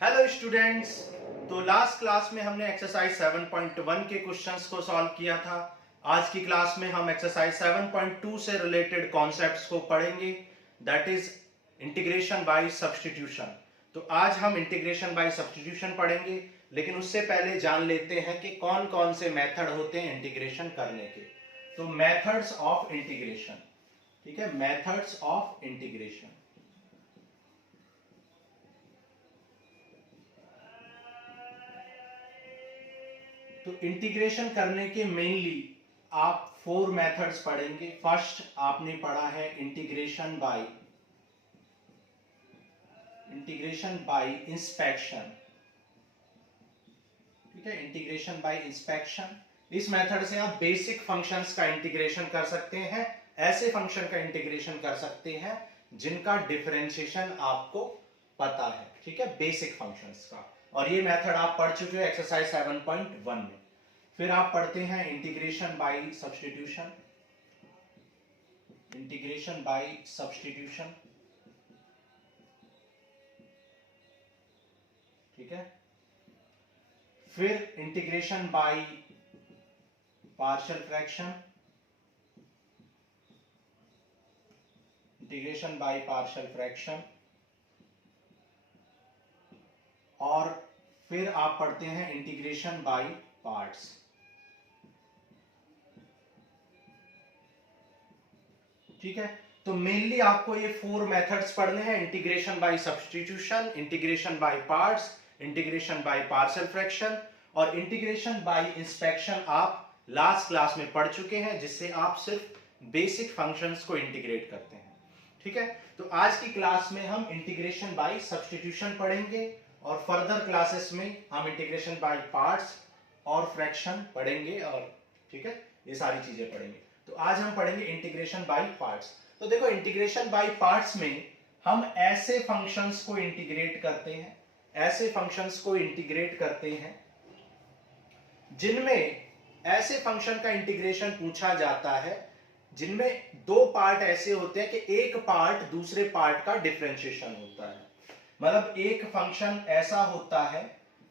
Hello students. तो last class में हमने एक्सरसाइज 7.1 के क्वेश्चंस को सॉल्व किया था। आज की क्लास में हम एक्सरसाइज 7.2 से रिलेटेड कॉन्सेप्ट्स को पढ़ेंगे, that is integration by substitution. तो आज हम इंटीग्रेशन बाय सब्स्टिट्यूशन पढ़ेंगे, लेकिन उससे पहले जान लेते हैं कि कौन कौन से मेथड होते हैं इंटीग्रेशन करने के। तो मेथड्स ऑफ इंटीग्रेशन, ठीक है, मेथड्स ऑफ इंटीग्रेशन। तो इंटीग्रेशन करने के मेनली आप 4 मेथड्स पढ़ेंगे। फर्स्ट आपने पढ़ा है इंटीग्रेशन बाय इंस्पेक्शन, ठीक है, इंटीग्रेशन बाय इंस्पेक्शन। इस मेथड से आप बेसिक फंक्शंस का इंटीग्रेशन कर सकते हैं, ऐसे फंक्शन का इंटीग्रेशन कर सकते हैं जिनका डिफरेंशिएशन आपको पता है, ठीक है, बेसिक फंक्शंस का। और ये मेथड आप पढ़ चुके हो एक्सरसाइज 7.1 में। फिर आप पढ़ते हैं integration by substitution, integration by substitution, ठीक है। फिर integration by partial fraction, integration by partial fraction. और फिर आप पढ़ते हैं इंटीग्रेशन बाय पार्ट्स, ठीक है। तो मेनली आपको ये 4 मेथड्स पढ़ने हैं, integration by substitution, integration by parts, integration by partial fraction और इंटीग्रेशन बाय इंस्पेक्शन आप लास्ट क्लास में पढ़ चुके हैं, जिससे आप सिर्फ बेसिक फंक्शंस को इंटीग्रेट करते हैं, ठीक है। तो आज की क्लास में हम इंटीग्रेशन बाय सब्स्टिट्यूशन पढ़ेंगे और फर्दर क्लासेस में हम इंटीग्रेशन बाय पार्ट्स और फ्रैक्शन पढ़ेंगे, और ठीक है, ये सारी चीजें पढ़ेंगे। तो आज हम पढ़ेंगे इंटीग्रेशन बाय पार्ट्स। तो देखो, इंटीग्रेशन बाय पार्ट्स में हम ऐसे फंक्शंस को इंटीग्रेट करते हैं, ऐसे फंक्शंस को इंटीग्रेट करते हैं जिनमें ऐसे फंक्शन का इंटीग्रेशन पूछा जाता है जिनमें 2 पार्ट ऐसे होते हैं कि एक पार्ट दूसरे पार्ट का डिफरेंशिएशन होता है। मतलब एक फंक्शन ऐसा होता है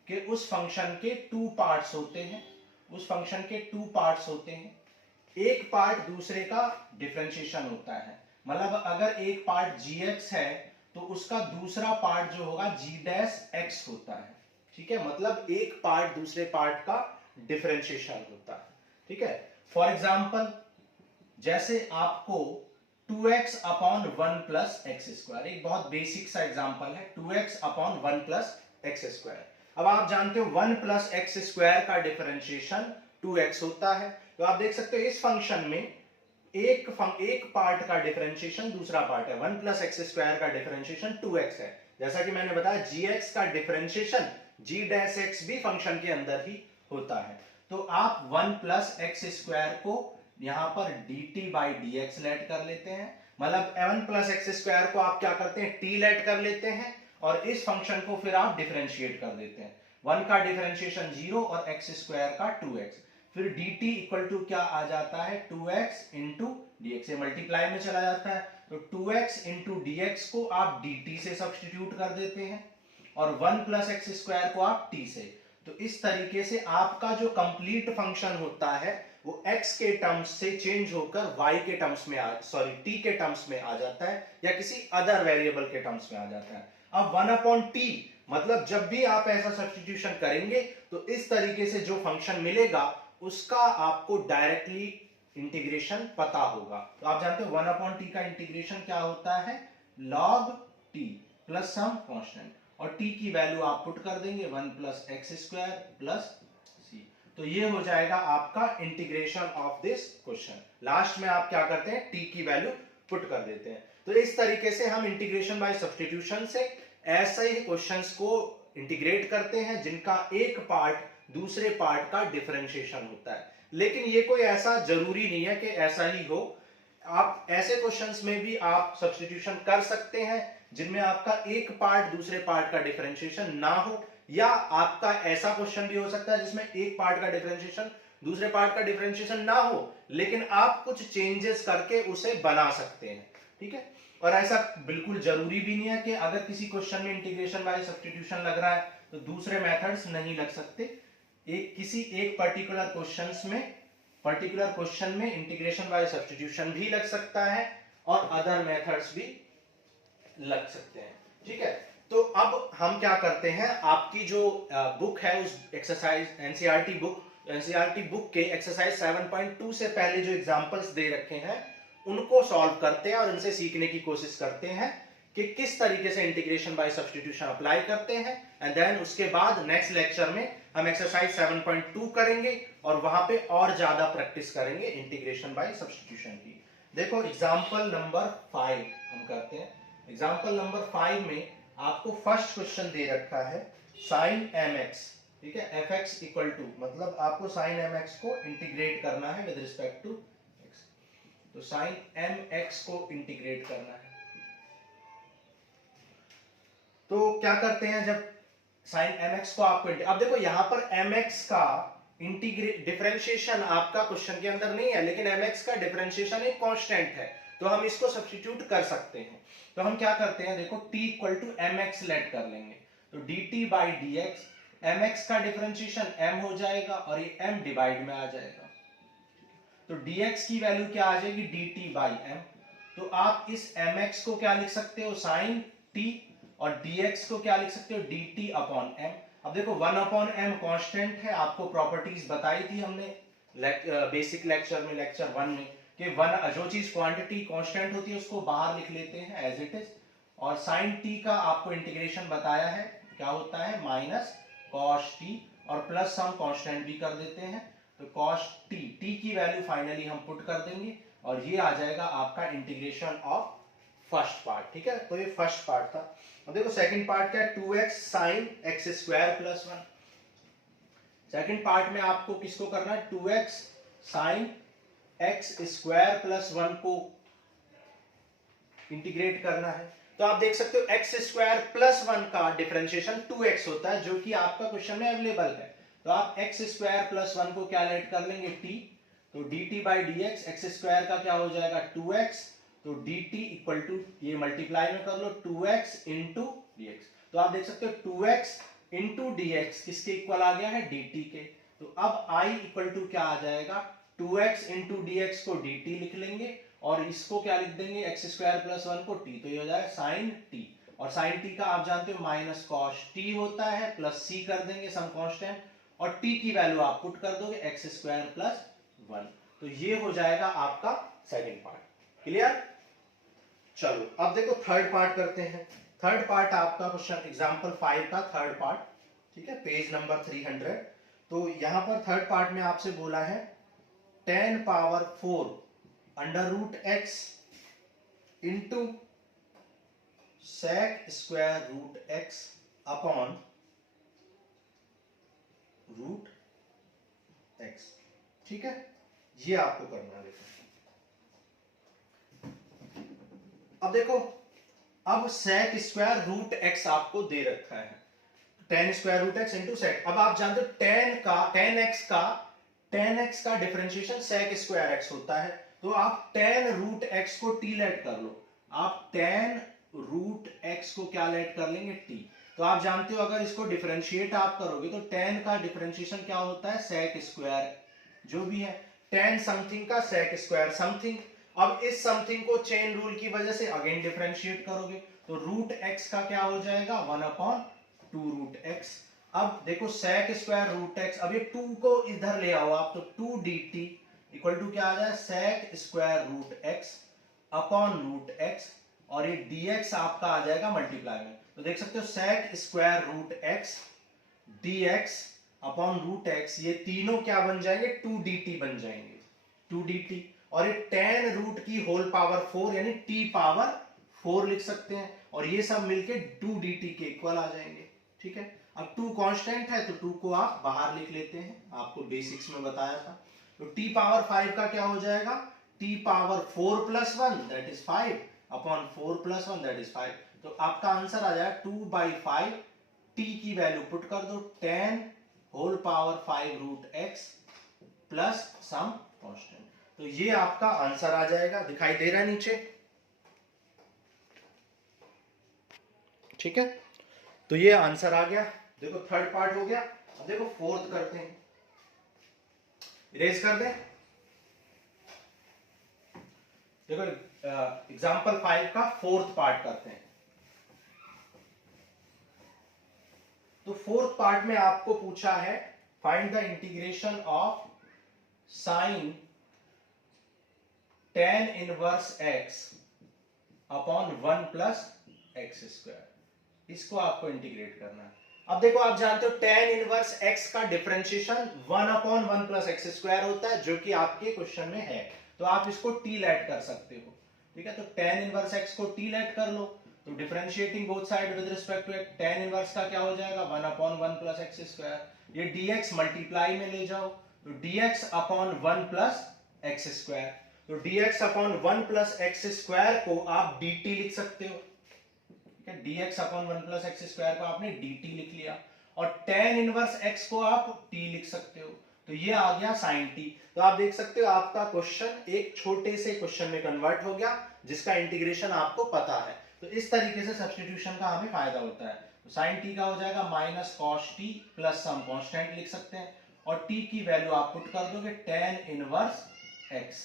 कि उस फंक्शन के 2 पार्ट्स होते हैं, उस फंक्शन के 2 पार्ट्स होते हैं, एक पार्ट दूसरे का डिफरेंशिएशन होता है। मतलब अगर एक पार्ट gx है तो उसका दूसरा पार्ट जो होगा g डैश x होता है, ठीक है। मतलब एक पार्ट दूसरे पार्ट का डिफरेंशिएशन होता है, ठीक है। फॉर एग्जाम्पल, जैसे आपको 2x upon 1 plus x square, एक बहुत बेसिक सा एग्जाम्पल है, 2x upon 1 plus x square. अब आप जानते हो 1 प्लस एक्स स्क्वायर का डिफरेंशिएशन 2x होता है। तो आप देख सकते हो इस फंक्शन में एक पार्ट का डिफरेंशिएशन दूसरा पार्ट है, 1 प्लस एक्स स्क्वायर का डिफरेंशिएशन 2x है। जैसा कि मैंने बताया gx का डिफरेंशिएशन g डैश x भी फंक्शन के अंदर ही होता है। तो आप 1 प्लस एक्स स्क्वायर को यहां पर dt बाई dx लेट कर लेते हैं। मतलब 1 प्लस एक्स स्क्वायर को आप क्या करते हैं, t लेट कर लेते हैं, और इस फंक्शन को फिर आप डिफरेंशिएट कर देते हैं। 1 का डिफरेंशिएशन 0 और एक्स स्क्वायर का 2x, फिर dt इक्वल टू क्या आ जाता है, 2x इंटू dx, ये मल्टीप्लाई में चला जाता है। तो 2x इंटू dx को आप dt से सब्स्टिट्यूट कर देते हैं और 1 प्लस एक्स स्क्वायर को आप t से। तो इस तरीके से आपका जो कंप्लीट फंक्शन होता है वो x के टर्म्स से चेंज होकर y के टर्म्स में t के टर्म्स में आ जाता है, या किसी अदर वेरिएबल के टर्म्स में आ जाता है। अब 1 अपॉन t, मतलब जब भी आप ऐसा सब्स्टिट्यूशन करेंगे तो इस तरीके से जो फंक्शन मिलेगा उसका आपको डायरेक्टली इंटीग्रेशन पता होगा। तो आप जानते हो 1 अपॉन टी का इंटीग्रेशन क्या होता है, log t plus some constant, और t की वैल्यू आप पुट कर देंगे 1 plus x square plus c. तो ये हो जाएगा आपका integration of this question. Last में आप क्या करते हैं, t की वैल्यू पुट कर देते हैं। तो इस तरीके से हम इंटीग्रेशन बाय सब्स्टिट्यूशन से ऐसे ही क्वेश्चंस को इंटीग्रेट करते हैं जिनका एक पार्ट दूसरे पार्ट का डिफरेंशिएशन होता है। लेकिन ये कोई ऐसा जरूरी नहीं है कि ऐसा ही हो, आप ऐसे क्वेश्चंस में भी आप सब्स्टिट्यूशन कर सकते हैं जिनमें आपका एक पार्ट दूसरे पार्ट का डिफरेंशिएशन ना हो, या आपका ऐसा क्वेश्चन भी हो सकता है जिसमें एक पार्ट का डिफरेंशिएशन दूसरे पार्ट का डिफरेंशिएशन ना हो, लेकिन आप कुछ चेंजेस करके उसे बना सकते हैं, ठीक है। और ऐसा बिल्कुल जरूरी भी नहीं है कि अगर किसी क्वेश्चन में इंटीग्रेशन बाय सब्स्टिट्यूशन लग रहा है तो दूसरे मेथड्स नहीं लग सकते। किसी एक पर्टिकुलर क्वेश्चन में इंटीग्रेशन बाय सब्स्टिट्यूशन भी लग सकता है और अदर मेथड्स भी लग सकते हैं। ठीक है, तो अब हम क्या करते हैं, आपकी जो बुक है उस एक्सरसाइज एनसीईआरटी बुक के एक्सरसाइज 7.2 से पहले जो एग्जांपल्स दे रखे हैं उनको सॉल्व करते हैं और इनसे सीखने की कोशिश करते हैं कि किस तरीके से इंटीग्रेशन बाय सब्स्टिट्यूशन अप्लाई करते हैं। एंड देन उसके बाद नेक्स्ट लेक्चर में हम एक्सरसाइज 7.2 करेंगे और वहां पे और ज्यादा प्रैक्टिस करेंगे इंटीग्रेशन बाय सब्स्टिट्यूशन की। देखो एग्जांपल नंबर 5 हम करते हैं। एग्जांपल नंबर 5 में आपको फर्स्ट क्वेश्चन दे रखा है sin mx, ठीक है, fx इक्वल टू, मतलब आपको sin mx को इंटीग्रेट करना है विद रिस्पेक्ट टू x। तो sin mx को इंटीग्रेट करना है, तो क्या करते हैं, जब sin mx को आपको अब देखो यहां पर mx का डिफरेंशिएशन आपका क्वेश्चन के अंदर नहीं है, लेकिन mx का डिफरेंशिएशन एक कांस्टेंट है, तो हम इसको सब्स्टिट्यूट कर सकते हैं। तो हम क्या करते हैं, देखो t equal to mx let कर लेंगे, तो dt बाई dx, mx का डिफरेंशिएशन m हो जाएगा और ये m डिवाइड में आ जाएगा, तो dx की वैल्यू क्या आ जाएगी, dt बाई m। तो आप इस mx को क्या लिख सकते हो, sin t, और dx को क्या लिख सकते हो, dt अपॉन m। अब देखो 1 अपॉन m कांस्टेंट है, आपको प्रॉपर्टीज बताई थी हमने बेसिक लेक्चर में, लेक्चर 1 में, कि जो चीज क्वांटिटी कांस्टेंट होती है उसको बाहर लिख लेते हैं एज इट इज। और sin t का आपको इंटीग्रेशन बताया है, क्या होता है, माइनस cos t, और प्लस हम कांस्टेंट भी कर देते हैं, तो cos t, t की वैल्यू फाइनली हम पुट कर देंगे और ये आ जाएगा आपका इंटीग्रेशन ऑफ फर्स्ट पार्ट। ठीक है, तो ये फर्स्ट पार्ट था। अब देखो सेकंड पार्ट क्या है, 2x sin x square plus 1। Second part में आपको किसको करना है, 2x sin x square plus 1 को इंटीग्रेट करना है। तो आप देख सकते हो x स्क्वायर प्लस 1 का डिफरेंशिएशन 2x होता है, जो कि आपका क्वेश्चन में अवेलेबल है। तो आप x स्क्वायर प्लस 1 को क्या लेट कर लेंगे, t, तो dt by dx, x square का क्या हो जाएगा 2x, तो dt इक्वल टू, ये मल्टीप्लाई में कर लो, 2x इंटू dx। तो आप देख सकते हो 2x इंटू dx किसके इक्वल आ गया है, dt के। तो अब I इक्वल टू क्या आ जाएगा, 2x इंटू dx को dt लिख लेंगे और इसको क्या लिख देंगे, x स्क्वायर प्लस 1 को t, तो ये हो जाएगा sin t, और sin t का आप जानते हो माइनस cos t होता है, प्लस c कर देंगे सम कांस्टेंट, और t की वैल्यू आप पुट कर दोगे x स्क्वायर प्लस 1। तो ये हो जाएगा आपका सेकंड पार्ट। क्लियर? चलो अब देखो थर्ड पार्ट करते हैं। थर्ड पार्ट आपका क्वेश्चन एग्जांपल 5 का थर्ड पार्ट, ठीक है, पेज नंबर 300। तो यहां पर थर्ड पार्ट में आपसे बोला है 10 power 4 under root x into sec square root x upon root x। ठीक है, ये आपको करना है। अब देखो, अब sec स्क्वायर रूट x आपको दे रखा है, 10 square root x into sec। अब आप जानते हो 10 x का डिफरेंशिएशन sec स्क्वायर x होता है, तो आप 10 रूट x को t लेट कर लो, आप 10 रूट x को क्या लेट कर लेंगे, t। तो आप जानते हो अगर इसको डिफरेंशिएट आप करोगे तो 10 का डिफरेंशिएशन क्या होता है, sec स्क्वायर, जो भी है 10 समथिंग का sec स्क्वायर समथिंग। अब इस समथिंग को चेन रूल की वजह से अगेन डिफरेंशिएट करोगे, तो रूट x का क्या हो जाएगा, 1 अपॉन 2 रूट x। अब देखो sec स्क्वायर रूट x, अब ये 2 को इधर ले आओ आप, तो 2 dt इक्वल टू क्या आ जाए, sec square root x upon root x, और ये dx आपका आ जाएगा मल्टीप्लाई में। तो देख सकते हो sec square root x dx upon root x, ये तीनों क्या बन जाएंगे, 2 dt बन जाएंगे, 2 dt, और ये 10 रूट की होल पावर 4 यानी t पावर 4 लिख सकते हैं, और ये सब मिलके 2 dt के इक्वल आ जाएंगे। ठीक है, अब 2 कांस्टेंट है तो 2 को आप बाहर लिख लेते हैं, आपको बेसिक्स में बताया था। तो t पावर 5 का क्या हो जाएगा, t power 4 plus 1 that is 5 upon 4 plus 1 that is 5। तो आपका आंसर आ जाएगा 2/5, t की वैल्यू पुट कर दो, 10 whole power 5 root x plus some constant. तो ये आपका आंसर आ जाएगा, दिखाई दे रहा है नीचे। ठीक है, तो ये आंसर आ गया। देखो थर्ड पार्ट हो गया। अब देखो फोर्थ करते हैं, इरेज कर दें। देखो एग्जांपल 5 का फोर्थ पार्ट करते हैं। तो फोर्थ पार्ट में आपको पूछा है find the integration of sine tan inverse x upon 1 plus x square. इसको आपको इंटीग्रेट करना है। अब देखो आप जानते हो tan इनवर्स x का differentiation 1 upon 1 plus x square होता है, जो कि आपके क्वेश्चन में है। तो आप इसको t लेट कर सकते हो, ठीक है। तो tan इनवर्स x को t लेट कर लो, तो differentiating both side with respect to x, tan inverse का क्या हो जाएगा 1 अपॉन 1 प्लस एक्स स्क्वायर। ये dx मल्टीप्लाई में ले जाओ, तो dx upon 1 plus x square. तो dx upon 1 plus x square को आप dt लिख सकते हो, ठीक है। dx upon 1 plus x square को आपने dt लिख लिया, और tan इनवर्स x को आप t लिख सकते हो, तो ये आ गया sin t। तो आप देख सकते हो आपका क्वेश्चन एक छोटे से क्वेश्चन में कन्वर्ट हो गया, जिसका इंटीग्रेशन आपको पता है। तो इस तरीके से सब्स्टिट्यूशन का हमें फायदा होता है। तो sin t का हो जाएगा minus cos t plus some constant लिख सकते हैं, और t की वैल्यू आप पुट कर दोगे tan इनवर्स x,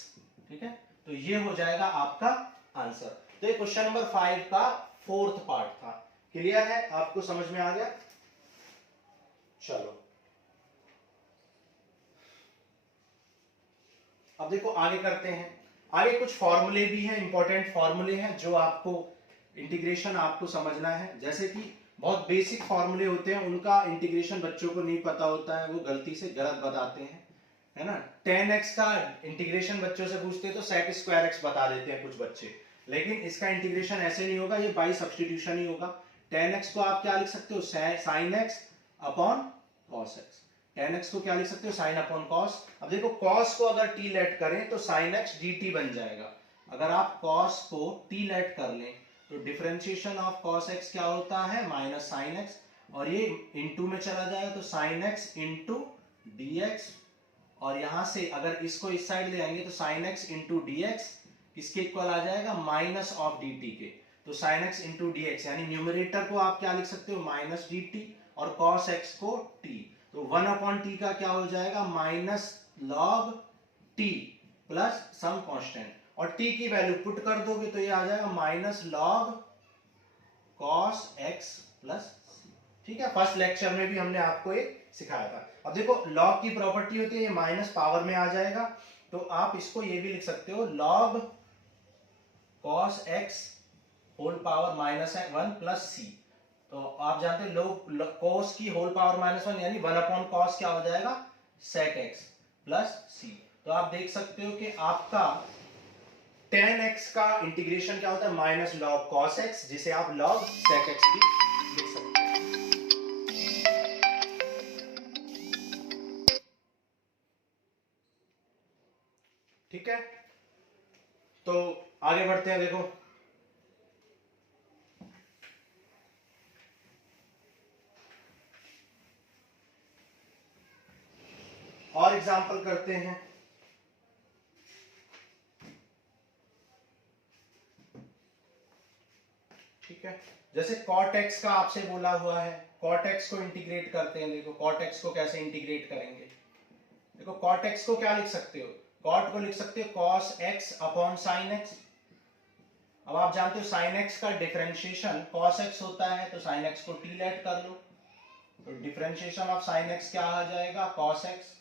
ठीक है। तो ये हो जाएगा आपका आंसर। तो ये क्वेश्चन नंबर 5 का फोर्थ पार्ट था। क्लियर है, आपको समझ में आ गया? चलो अब देखो आगे करते हैं। आगे कुछ फॉर्मूले भी हैं, इंपॉर्टेंट फॉर्मूले हैं जो आपको इंटीग्रेशन आपको समझना है। जैसे कि बहुत बेसिक फॉर्मूले होते हैं, उनका इंटीग्रेशन बच्चों को नहीं पता होता है, वो गलती से गलत बताते हैं, है ना। tan x का इंटीग्रेशन बच्चों से पूछते हैं तो sec स्क्वायर x बता देते हैं कुछ बच्चे, लेकिन इसका इंटीग्रेशन ऐसे नहीं होगा, ये बाई सब्स्टिट्यूशन ही होगा। tan x को आप क्या लिख सकते हो sin x upon cos x। tan x को क्या लिख सकते हो sin अपॉन cos। अब देखो cos को अगर t लेट करें तो sin x dt बन जाएगा। अगर आप cos को t लेट कर लें तो डिफरेंशिएशन ऑफ cos x क्या होता है माइनस sin x, और ये इनटू में चला जाएगा तो sin x इंटू dx, और यहां से अगर इसको इस साइड ले आएंगे तो sin x इंटू dx किसके इक्वल आ जाएगा माइनस ऑफ dt के। तो sin x इंटू dx यानी न्यूमरेटर को आप क्या लिख सकते हो माइनस dt, और cos x को t। तो 1 अपॉन टी का क्या हो जाएगा minus log t plus some constant, और t की वैल्यू पुट कर दोगे तो ये आ जाएगा minus log cos x plus, ठीक है। फर्स्ट लेक्चर में भी हमने आपको एक सिखाया था। अब देखो लॉग की प्रॉपर्टी होती है, ये माइनस पावर में आ जाएगा, तो आप इसको ये भी लिख सकते हो log cos x whole power minus 1 plus c. तो आप जानते हैं लोग cos की होल पावर माइनस 1 यानी 1 अपॉन cos क्या हो जाएगा sec x प्लस सी। तो आप देख सकते हो कि आपका tan x का इंटीग्रेशन क्या होता है माइनस लॉग cos x, जिसे आप लॉग sec x भी लिख सकते हैं। ठीक है, तो आगे बढ़ते हैं। देखो और एग्जांपल करते हैं। ठीक है, जैसे cot x का आपसे बोला हुआ है, cot x को इंटीग्रेट करते हैं। देखो cot x को कैसे इंटीग्रेट करेंगे। देखो cot x को क्या लिख सकते हो, cot को लिख सकते हो cos x upon sin x। अब आप जानते हो sin x का डिफरेंशिएशन cos x होता है, तो sin x को t लेट कर लो, तो डिफरेंशिएशन ऑफ sin x क्या आ जाएगा cos x,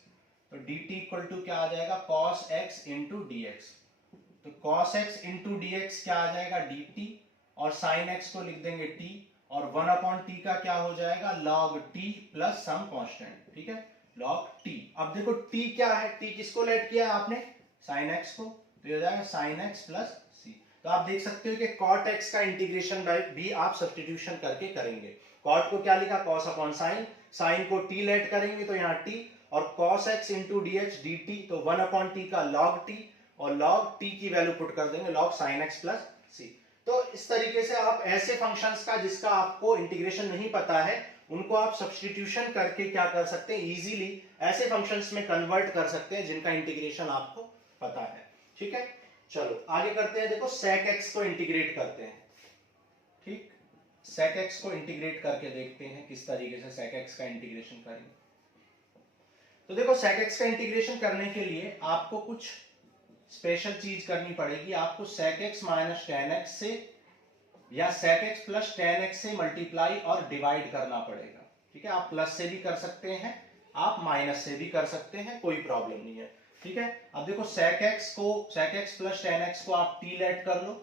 तो dt इक्वल टू क्या आ जाएगा cos x इंटू dx। तो cos x इंटू dx क्या आ जाएगा dt, और sin x को लिख देंगे t, और 1 अपॉन टी का क्या हो जाएगा log t plus some constant, ठीक है log t। अब देखो t क्या है, t किसको लेट किया है आपने sin x को, तो ये हो जाएगा sin x प्लस c। तो आप देख सकते हो कि cot x का इंटीग्रेशन भी आप सब्स्टिट्यूशन करके करेंगे। cot को क्या लिखा cos अपॉन sin, sin को t लेट करेंगे तो यहाँ t, और cos x into dx dt, तो 1 अपॉन t का log t, और log t की वैल्यू पुट कर देंगे log sin x plus c। तो इस तरीके से आप ऐसे फंक्शंस का जिसका आपको इंटीग्रेशन नहीं पता है, उनको आप सब्स्टिट्यूशन करके क्या कर सकते हैं इजीली ऐसे फंक्शंस में कन्वर्ट कर सकते हैं जिनका इंटीग्रेशन आपको पता है। ठीक है, चलो आगे करते हैं। देखो sec x को इंटीग्रेट करते हैं। ठीक, sec x को इंटीग्रेट करके देखते हैं किस तरीके से sec x का इंटीग्रेशन करेंगे। तो देखो sec x का इंटीग्रेशन करने के लिए आपको कुछ स्पेशल चीज करनी पड़ेगी। आपको sec x minus tan x से या sec x plus tan x से मल्टीप्लाई और डिवाइड करना पड़ेगा। ठीक है, आप प्लस से भी कर सकते हैं, आप माइनस से भी कर सकते हैं, कोई प्रॉब्लम नहीं है। ठीक है, अब देखो sec x plus tan x को आप t लेट कर लो।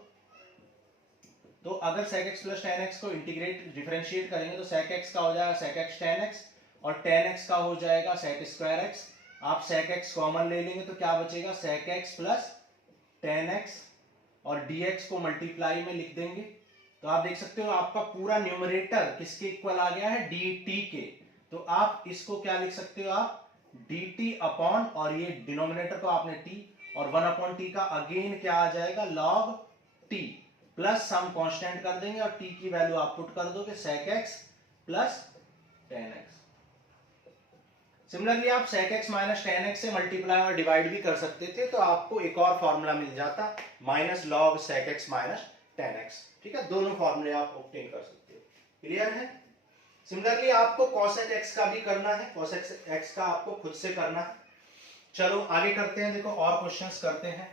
तो अगर sec x plus tan x को इंटीग्रेट डिफरेंशिएट करेंगे तो sec x का हो जाएगा sec x tan x और tan x का हो जाएगा sec स्क्वायर x। आप sec x कॉमन ले लेंगे तो क्या बचेगा, sec x plus tan x और dx को मल्टीप्लाई में लिख देंगे। तो आप देख सकते हो आपका पूरा न्यूमरेटर किसके इक्वल आ गया है, dt के। तो आप इसको क्या लिख सकते हो, आप dt अपॉन, और ये डिनोमिनेटर को आपने t और 1 अपॉन t का अगेन क्या आ जाएगा, log t plus some constant कर देंगे और t की वैल्यू आप पुट कर दोगे sec x plus tan x। Similarly आप sec x minus tan x से मल्टीप्लाई और डिवाइड भी कर सकते थे, तो आपको एक और फॉर्मूला मिल जाता minus log sec x minus tan x। ठीक है, दोनों फॉर्मूले आप ऑब्टेन कर सकते हो। क्लियर है। सिमिलरली आपको cosec x का भी करना है, cosec x का आपको खुद से करना है। चलो आगे करते हैं, देखो और क्वेश्चंस करते हैं।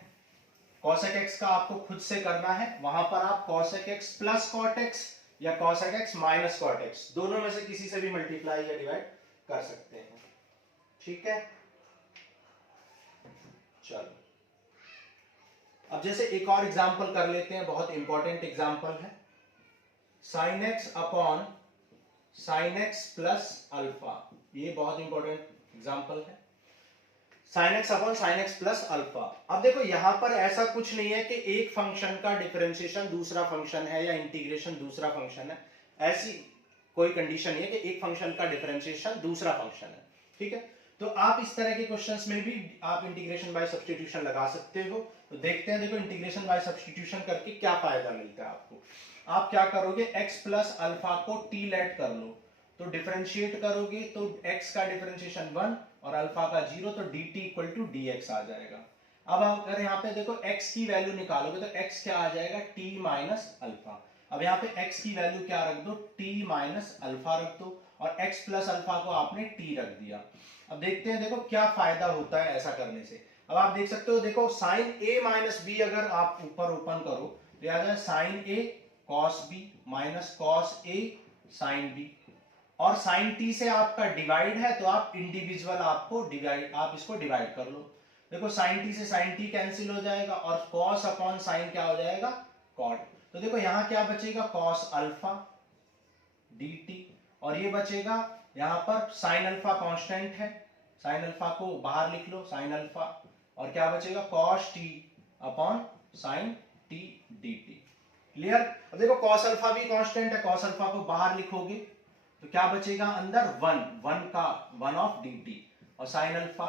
cosec x का आपको खुद से करना है, वहां पर आप cosec x plus cot x या cosec x minus cot x दोनों में से किसी से भी मल्टीप्लाई या डिवाइड कर सकते हैं। ठीक है, चलो अब जैसे एक और एग्जांपल कर लेते हैं, बहुत इंपॉर्टेंट एग्जांपल है। sin x upon sin x plus alpha, ये बहुत इंपॉर्टेंट एग्जांपल है। sin x upon sin x plus alpha. अब देखो यहां पर ऐसा कुछ नहीं है कि एक फंक्शन का डिफरेंशिएशन दूसरा फंक्शन है या इंटीग्रेशन दूसरा फंक्शन है, ऐसी कोई कंडीशन नहीं है कि एक फंक्शन का डिफरेंशिएशन दूसरा फंक्शन है। ठीक है, तो आप इस तरह के क्वेश्चंस में भी आप इंटीग्रेशन बाय सब्स्टिट्यूशन लगा सकते हो। तो देखते हैं, देखो इंटीग्रेशन बाय सब्स्टिट्यूशन करके क्या फायदा मिलता है आपको। आप क्या करोगे, x प्लस अल्फा को t लेट कर लो, तो डिफरेंशिएट करोगे तो x का डिफरेंशिएशन 1 और अल्फा का 0, तो dt इक्वल टू dx आ जाएगा। अब अगर यहाँ पे देखो x की वैल्यू निकालोगे तो x क्या आ जाएगा, t माइनस अल्फा। अब यहाँ पे x की वैल्यू क्या रख दो, t माइनस अल्फा रख दो, और x प्लस अल्फा को आपने t रख दिया। अब देखते हैं देखो क्या फायदा होता है ऐसा करने से। अब आप देख सकते हो, देखो साइन a माइनस बी अगर आप ऊपर ओपन करो तो आ जाए sine a cos b minus cos a sin b, और साइन t से आपका डिवाइड है तो आप इंडिविजुअल आपको डिवाइड, आप इसको डिवाइड कर लो। देखो साइन t से साइन t कैंसिल हो जाएगा और cos अपॉन साइन क्या हो जाएगा, cot। तो देखो यहां क्या बचेगा, cos अल्फा dt, और ये बचेगा यहां पर साइन अल्फा कांस्टेंट है, साइन अल्फा को बाहर लिख लो साइन अल्फा, और क्या बचेगा cos t upon sine t dt। Clear. अब देखो cos अल्फा भी कांस्टेंट है, cos अल्फा को बाहर लिखोगे तो क्या बचेगा अंदर 1 का 1 ऑफ dt और साइन अल्फा,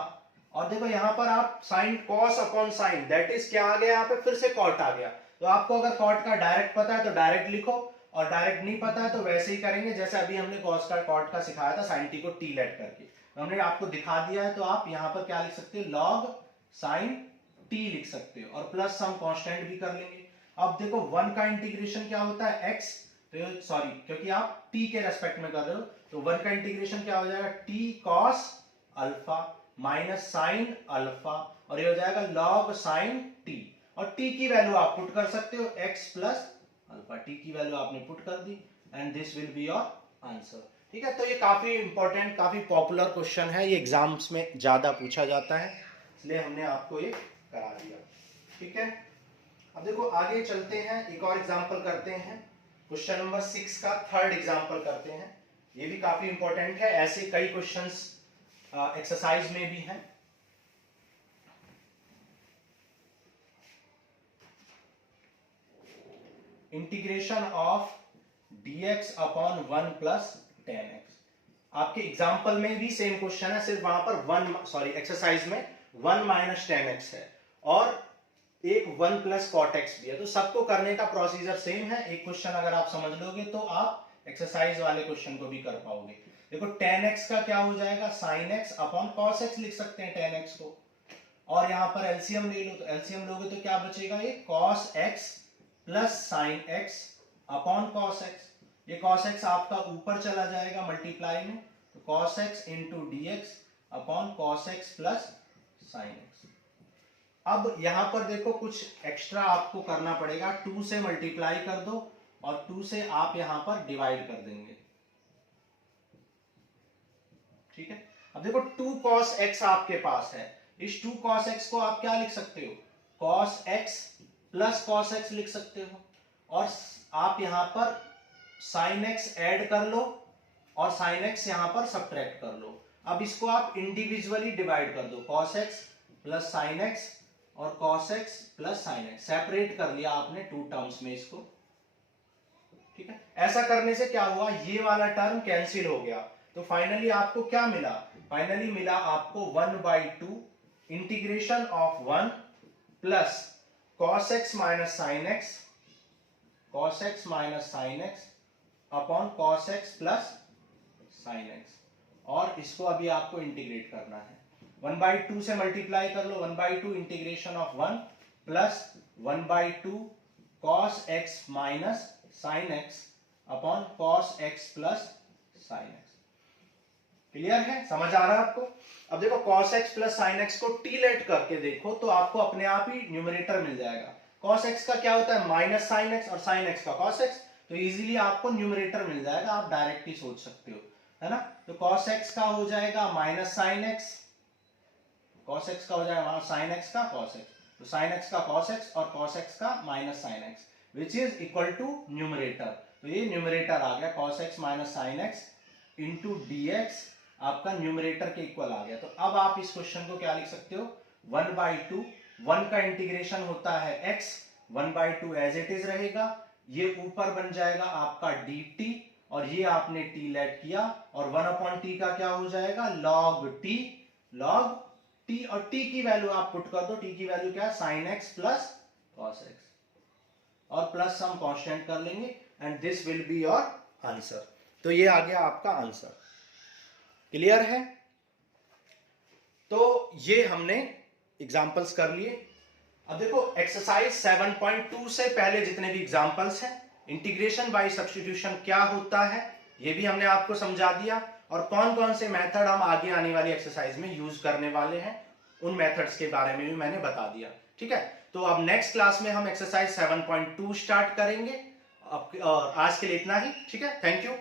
और देखो यहां पर आप साइन cos अपॉन साइन दैट इज क्या आ गया, यहाँ पे फिर से cot आ गया। तो आपको अगर cot का डायरेक्ट पता है तो डायरेक्ट लिखो, और डायरेक्ट नहीं पता है तो वैसे ही करेंगे जैसे अभी हमने cos का cot का सिखाया था साइन t को t लेट करके, हमने आपको दिखा दिया है। तो आप यहाँ पर क्या लिख सकते हो, log साइन t लिख सकते हो, और प्लस सम कांस्टेंट भी कर लेंगे। अब देखो 1 का इंटीग्रेशन क्या होता है, x, तो सॉरी क्योंकि आप t के रेस्पेक्ट में कर रहे हो, तो 1 का इंटीग्रेशन क्या हो जाएगा, t cos alpha minus sine alpha, और ये हो जाएगा log साइन t, और t की वैल्यू आप पुट कर सकते हो x प्लस अल्फा, t की वैल्यू आपने पुट कर दी and this will be your answer. ठीक है, तो ये काफी इंपॉर्टेंट काफी पॉपुलर क्वेश्चन है, ये एग्जाम्स में ज्यादा पूछा जाता है, इसलिए हमने आपको ये करा दिया। ठीक है, अब देखो आगे चलते हैं, एक और एग्जांपल करते हैं, क्वेश्चन नंबर 6 का थर्ड एग्जांपल करते हैं। ये भी काफी इंपॉर्टेंट है, ऐसे कई क्वेश्चंस एक्सरसाइज में भी हैं। Integration of dx upon 1 plus tan x। आपके एग्जांपल में भी सेम क्वेश्चन है, सिर्फ वहां पर एक्सरसाइज में 1 माइनस tan x है और एक 1 प्लस cot x भी है। तो सबको करने का प्रोसीजर सेम है, एक क्वेश्चन अगर आप समझ लोगे तो आप एक्सरसाइज वाले क्वेश्चन को भी कर पाओगे। देखो tan x का क्या हो जाएगा, sin x upon cos x लिख सकते हैं tan x को, और यहां पर एलसीएम ले लो, तो एलसीएम लोगे तो क्या बचेगा, ये cos x plus sin x upon cos x। ये cos x आपका ऊपर चला जाएगा मल्टीप्लाई में, तो cos x into d x upon cos x plus sign x। अब यहां पर देखो कुछ एक्स्ट्रा आपको करना पड़ेगा, 2 से मल्टीप्लाई कर दो और 2 से आप यहां पर डिवाइड कर देंगे, ठीक है। अब देखो 2 cos x आपके पास है, इस 2 cos x को आप क्या लिख सकते हो, cos x plus cos x लिख सकते हो, और आप यहां पर sin x ऐड कर लो और sin x यहां पर सब्ट्रैक्ट कर लो। अब इसको आप इंडिविजुअली डिवाइड कर दो, cos x plus sin x और cos x plus sin x, separate कर लिया आपने 2 टर्म्स में इसको, ठीक है। ऐसा करने से क्या हुआ, ये वाला टर्म कैंसिल हो गया, तो फाइनली आपको क्या मिला, फाइनली मिला आपको 1/2 integration of 1 plus cos x minus sine x, cos x minus sine x upon cos x plus sine x, और इसको अभी आपको इंटीग्रेट करना है। 1/2 से मल्टीप्लाई कर लो, 1/2 integration of 1 plus 1/2 cos x minus sine x upon cos x plus sine x. Clear है, समझ आ रहा है आपको। अब देखो cos x plus sine x को टी लेट करके देखो तो आपको अपने आप ही न्यूमरेटर मिल जाएगा। cos x का क्या होता है, माइनस साइन एक्स, और साइन x का cos x, तो इजीली आपको न्यूमरेटर मिल जाएगा, आप डायरेक्ट ही सोच सकते हो, है ना। तो cos x का हो जाएगा minus sine x, cos x का हो जाएगा साइन x का cos x, तो साइन x का cos x और cos x का minus sine x, which is equal to numerator. तो ये न्यूमरेटर आ गया, cos x minus sine x into d x आपका न्यूमरेटर के इक्वल आ गया। तो अब आप इस क्वेश्चन को क्या लिख सकते हो, 1/2, 1 का इंटीग्रेशन होता है x, 1/2 एज इट इज रहेगा, ये ऊपर बन जाएगा आपका dt, और ये आपने t लेट किया, और 1/t का क्या हो जाएगा, log t, log t, और t की वैल्यू आप पुट कर दो, t की वैल्यू क्या है, sin x plus cos x, और प्लस हम कांस्टेंट कर लेंगे, and this will be your answer. तो ये आ गया आपका आंसर। क्लियर है, तो ये हमने एग्जांपल्स कर लिए। अब देखो एक्सरसाइज 7.2 से पहले जितने भी एग्जांपल्स हैं, इंटीग्रेशन बाय सब्स्टिट्यूशन क्या होता है ये भी हमने आपको समझा दिया, और कौन कौन से मेथड हम आगे आने वाली एक्सरसाइज में यूज करने वाले हैं उन मेथड्स के बारे में भी मैंने बता दिया, ठीक है। तो अब नेक्स्ट क्लास में हम एक्सरसाइज 7.2 स्टार्ट करेंगे। अब आज के लिए इतना ही, ठीक है, थैंक यू।